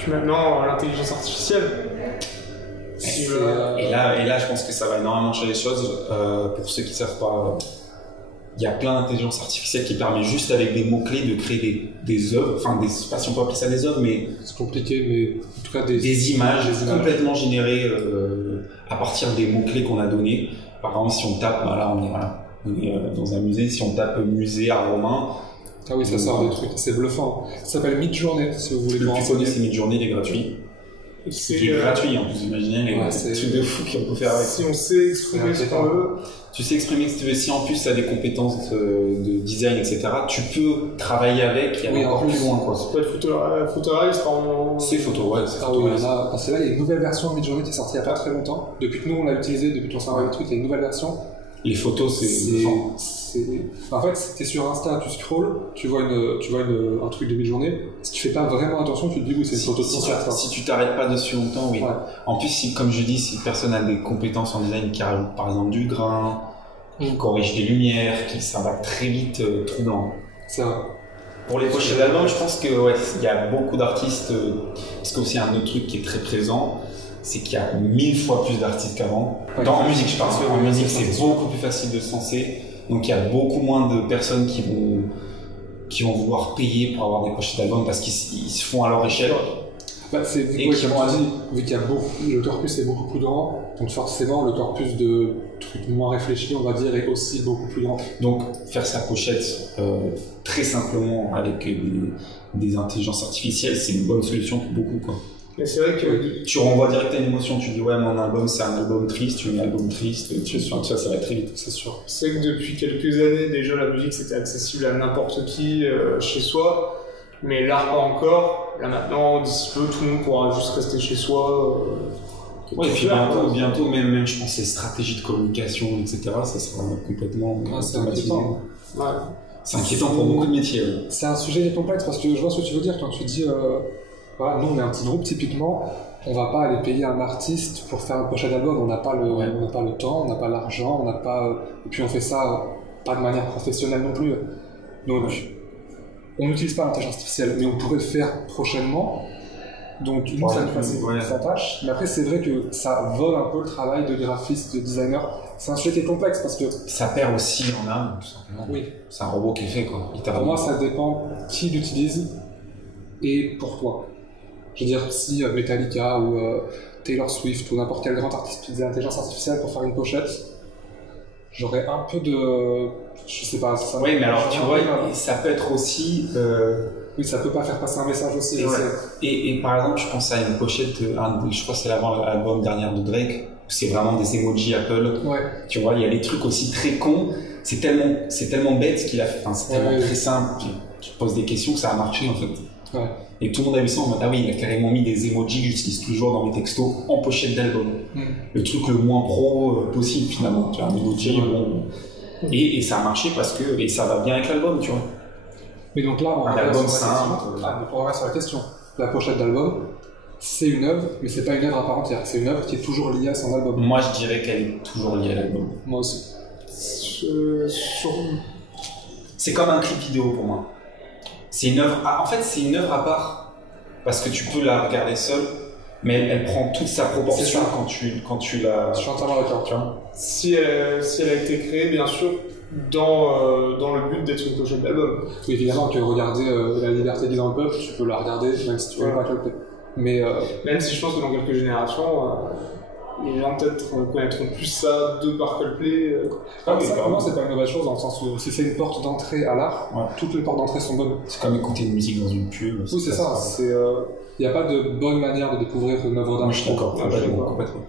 Puis maintenant, l'intelligence artificielle. Et là, je pense que ça va énormément changer les choses. Pour ceux qui ne savent pas, il y a plein d'intelligence artificielle qui permet juste avec des mots-clés de créer des œuvres. Enfin, je ne sais pas si on peut appeler ça des œuvres, mais. C'est compliqué, mais en tout cas des images complètement générées à partir des mots-clés qu'on a donnés. Par exemple, si on tape, là, on est dans un musée, si on tape musée art romain. Ah oui, ça sort des trucs, c'est bluffant. Ça s'appelle Midjourney, si vous voulez le plus connu, c'est Midjourney, il est gratuit. C'est gratuit, en plus, imaginez les trucs de fou qu'on peut faire avec. Si on sait exprimer ce qu'on veut. Tu sais exprimer ce que tu veux, si en plus tu as des compétences de design, etc., tu peux travailler avec et aller encore plus loin. Quoi. Ça peut être photoréaliste, c'est photo, ouais. C'est photoréaliste. C'est là, il y a une nouvelle version de Midjourney qui est sortie il n'y a pas très longtemps. Depuis que nous on l'a utilisé, depuis qu'on s'en va le truc, il y a une nouvelle version. Les photos, En fait, t'es sur Insta, tu scrolls, tu vois un truc de Midjourney. Si tu fais pas vraiment attention, tu te dis oui, c'est une photo de concert. Si tu t'arrêtes pas dessus longtemps, oui. Ouais. En plus, comme je dis, si personne a des compétences en design qui rajoute par exemple du grain, qui corrige des lumières, ça va très vite troublant. C'est vrai. Pour les pochettes d'albums, je pense que il y a beaucoup d'artistes, parce que aussi un autre truc qui est très présent, c'est qu'il y a 1000 fois plus d'artistes qu'avant. Ouais, en musique, je parle. En musique, c'est beaucoup plus facile de se lancer. Donc il y a beaucoup moins de personnes qui vont vouloir payer pour avoir des pochettes d'albums parce qu'ils se font à leur échelle. Vu qu'il y a le corpus est beaucoup plus grand, donc forcément le corpus de trucs moins réfléchis, on va dire, est aussi beaucoup plus grand. Donc faire sa pochette très simplement avec des intelligences artificielles, c'est une bonne solution pour beaucoup, quoi. Mais c'est vrai que tu renvoies direct à une émotion, tu dis ouais, mon album c'est un album triste, tu mets un album triste, ça va très vite, c'est sûr. C'est que depuis quelques années déjà la musique c'était accessible à n'importe qui chez soi, mais l'art pas encore. Là maintenant, d'ici peu, tout le monde pourra juste rester chez soi. Ouais, et puis bientôt même je pense les stratégies de communication, etc. ça sera complètement automatisé. Ouais. C'est inquiétant pour beaucoup de métiers. Ouais. C'est un sujet complexe parce que je vois ce que tu veux dire quand tu dis voilà, nous on est un petit groupe typiquement, on va pas aller payer un artiste pour faire un pochette d'album, on n'a pas le temps, on n'a pas l'argent, on n'a pas et puis on fait ça pas de manière professionnelle non plus. Donc on n'utilise pas l'intelligence artificielle, mais on pourrait le faire prochainement. Donc nous ça nous facilite la tâche, mais après c'est vrai que ça vole un peu le travail de graphiste, de designer. C'est un sujet qui est complexe parce que ça perd aussi en âme, tout simplement. Oui. C'est un robot qui est fait, quoi. Pour moi ça dépend qui l'utilise et pourquoi. Je veux dire, si Metallica ou Taylor Swift ou n'importe quel grand artiste utilisait l'intelligence artificielle pour faire une pochette, j'aurais un peu de... Je sais pas... Oui, mais alors tu vois, ça peut être aussi... Oui, ça peut pas faire passer un message aussi. Et par exemple, je pense à une pochette, je crois que c'est l'album dernier de Drake, où c'est vraiment des emojis Apple. Ouais. Tu vois, il y a des trucs aussi très cons, c'est tellement bête ce qu'il a fait, enfin, c'est tellement très simple, tu te poses des questions que ça a marché en fait. Ouais. Et tout le monde a vu ça en mode ah oui, il a carrément mis des emojis que j'utilise toujours dans mes textos en pochette d'album. Le truc le moins pro possible finalement, tu vois, un emoji, bon. Et ça a marché parce que et ça va bien avec l'album, tu vois. Mais donc là, on revient sur la question. La pochette d'album, c'est une œuvre, mais c'est pas une œuvre à part entière. C'est une œuvre qui est toujours liée à son album. Moi, je dirais qu'elle est toujours liée à l'album. Moi aussi. C'est comme un clip vidéo pour moi. C'est une œuvre. En fait, c'est une œuvre à part parce que tu peux la regarder seule, mais elle prend toute sa proportion quand tu la. Je suis entièrement d'accord. Tu vois. Si elle a été créée, bien sûr, dans le but d'être une pochette d'album. Oui, évidemment que regarder La Liberté dit dans le peuple, tu peux la regarder même si tu veux pas Coldplay. Mais même si je pense que dans quelques générations, les gens peut-être connaîtront plus ça de par Coldplay. Vraiment, c'est pas une mauvaise chose dans le sens où si c'est une porte d'entrée à l'art, toutes les portes d'entrée sont bonnes. C'est comme écouter une musique dans une pub. Oui, c'est ça. Il n'y a pas de bonne manière de découvrir une œuvre d'art. Moi, je suis d'accord. Complètement.